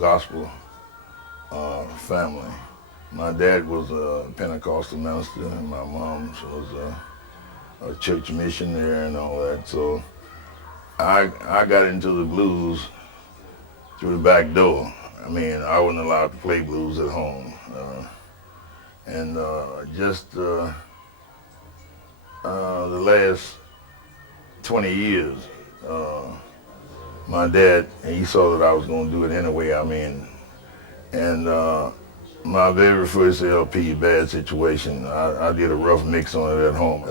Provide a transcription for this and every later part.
gospel family. My dad was a Pentecostal minister, and my mom was a church missionary and all that. So I got into the blues through the back door. I mean, I wasn't allowed to play blues at home. And just the last 20 years, my dad, he saw that I was going to do it anyway. I mean, and my very first LP, Bad Situation, I did a rough mix on it at home.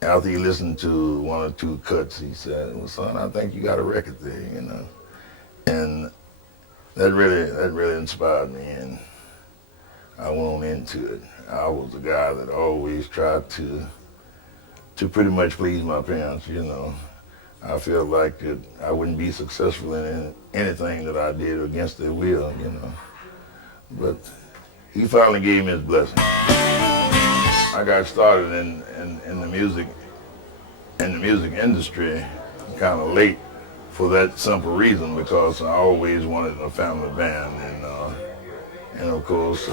After he listened to one or two cuts, he said, "Well, son, I think you got a record there, you know." And that really inspired me, and I went on into it. I was a guy that always tried to pretty much please my parents, you know. I felt like that I wouldn't be successful in anything that I did against their will, you know. But he finally gave me his blessing. I got started in the music industry kind of late for that simple reason, because I always wanted a family band, and of course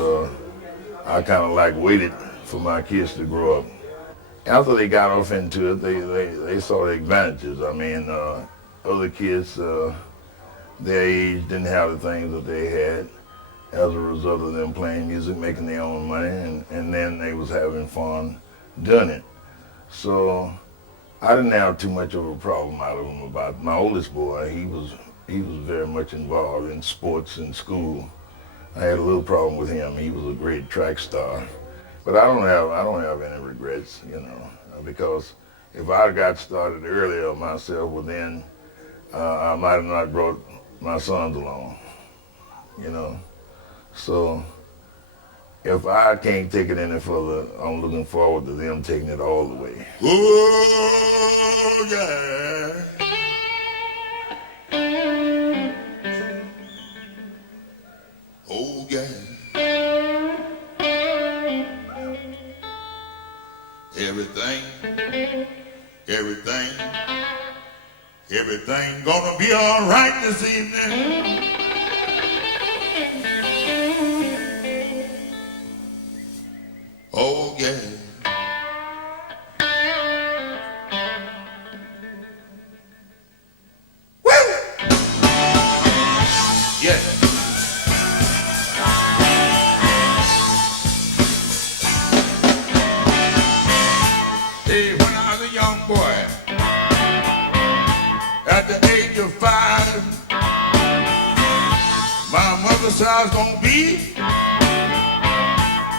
I kind of like waited for my kids to grow up. After they got off into it, they saw the advantages. I mean, other kids their age didn't have the things that they had as a result of them playing music, making their own money, and then they was having fun doing it. So I didn't have too much of a problem out of them about it. My oldest boy, he was very much involved in sports in school. I had a little problem with him. He was a great track star. But I don't have any regrets, you know, because if I got started earlier myself, well then I might have not brought my sons along, you know. So if I can't take it any further, I'm looking forward to them taking it all the way. Oh yeah. Oh yeah. Everything gonna be all right this evening. Oh yeah. Woo! Yeah. Hey, when I was a young boy, at the age of 5, my mother said I was gonna be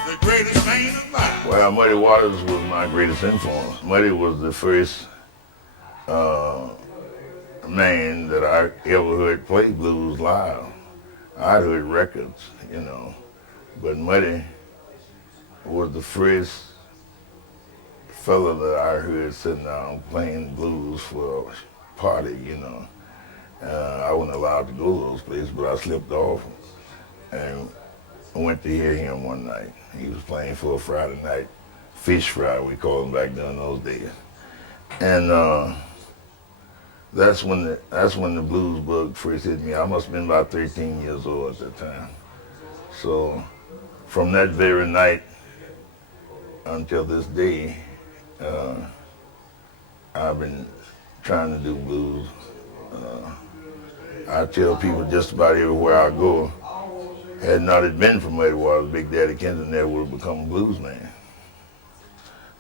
the greatest man of life. Well, Muddy Waters was my greatest influence. Muddy was the first man that I ever heard play blues live. I'd heard records, you know, but Muddy was the first fella that I heard sitting down playing blues for a party, you know. I wasn't allowed to go to those places, but I slipped off and I went to hear him one night. He was playing for a Friday night fish fry, we called them back during those days. And that's when the blues bug first hit me. I must have been about 13 years old at that time. So from that very night until this day, I've been trying to do blues. I tell people just about everywhere I go, had not it been for Muddy Waters, Big Daddy Kinsey never would have become a blues man.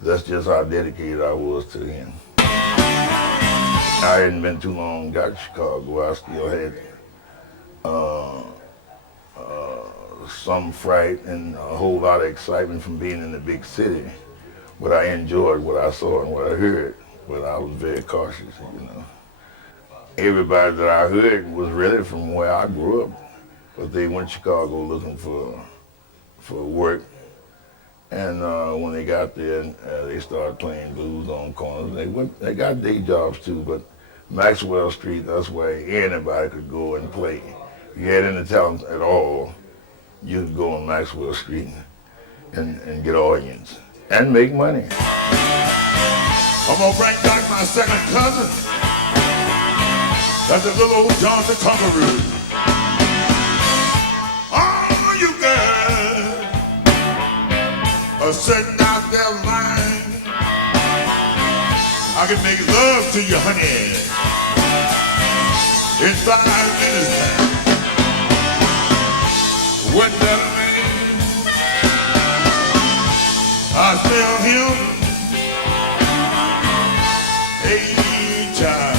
That's just how dedicated I was to him. I hadn't been too long got to Chicago. I still had some fright and a whole lot of excitement from being in the big city. But I enjoyed what I saw and what I heard, but I was very cautious, you know. Everybody that I heard was really from where I grew up, but they went to Chicago looking for work. And when they got there, they started playing blues on corners. They got day jobs too, but Maxwell Street, that's where anybody could go and play. If you had any talent at all, you could go on Maxwell Street and get audience and make money. I'm gonna bring back my second cousin. That's the little old John the Conqueror. sitting out there lying. I can make love to you, honey, in 5 minutes time. What that man? I smell him anytime.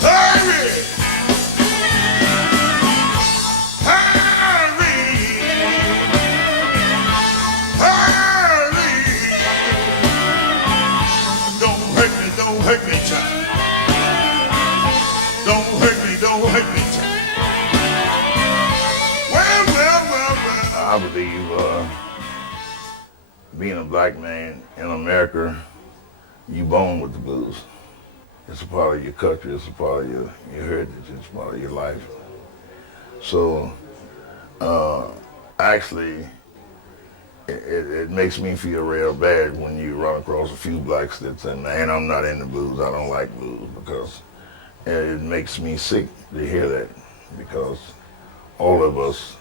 Hurry! Don't hurt me, child. Don't hurt me, child. Well. I believe being a black man in America, you born with the blues. It's a part of your culture, it's a part of your heritage, it's a part of your life. So, actually, it makes me feel real bad when you run across a few blacks that say, man, I'm not into blues, I don't like blues, because it makes me sick to hear that, because all of us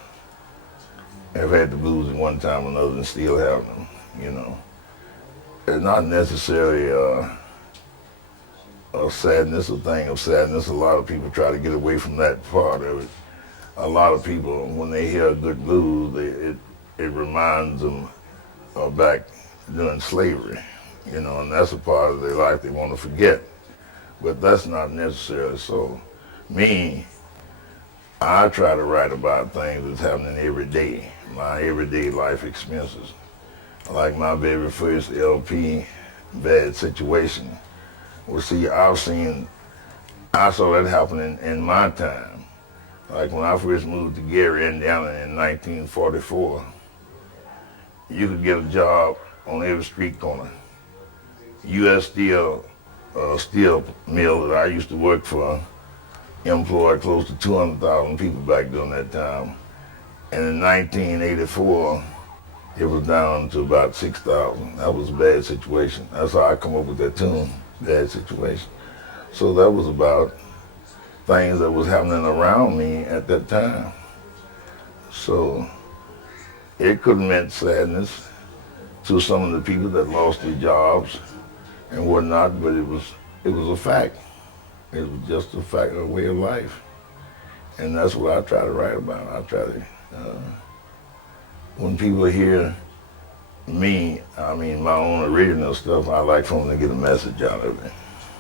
have had the blues at one time or another and still have them, you know. It's not necessarily a sadness, a thing of sadness. A lot of people try to get away from that part of it. A lot of people, when they hear a good blues, it reminds them of back during slavery, you know, and that's a part of their life they want to forget. But that's not necessarily so. Me, I try to write about things that's happening every day, my everyday life experiences. Like my very first LP, Bad Situation. Well, see, I saw that happening in my time. Like when I first moved to Gary, Indiana in 1944, you could get a job on every street corner. U.S. Steel mill that I used to work for employed close to 200,000 people back during that time. And in 1984, it was down to about 6,000. That was a bad situation. That's how I come up with that tune, Bad Situation. So that was about things that was happening around me at that time. So it could have meant sadness to some of the people that lost their jobs and whatnot, but it was a fact. It was just a fact, a way of life. And that's what I try to write about. I try to, when people hear me, I mean my own original stuff, I like for them to get a message out of it.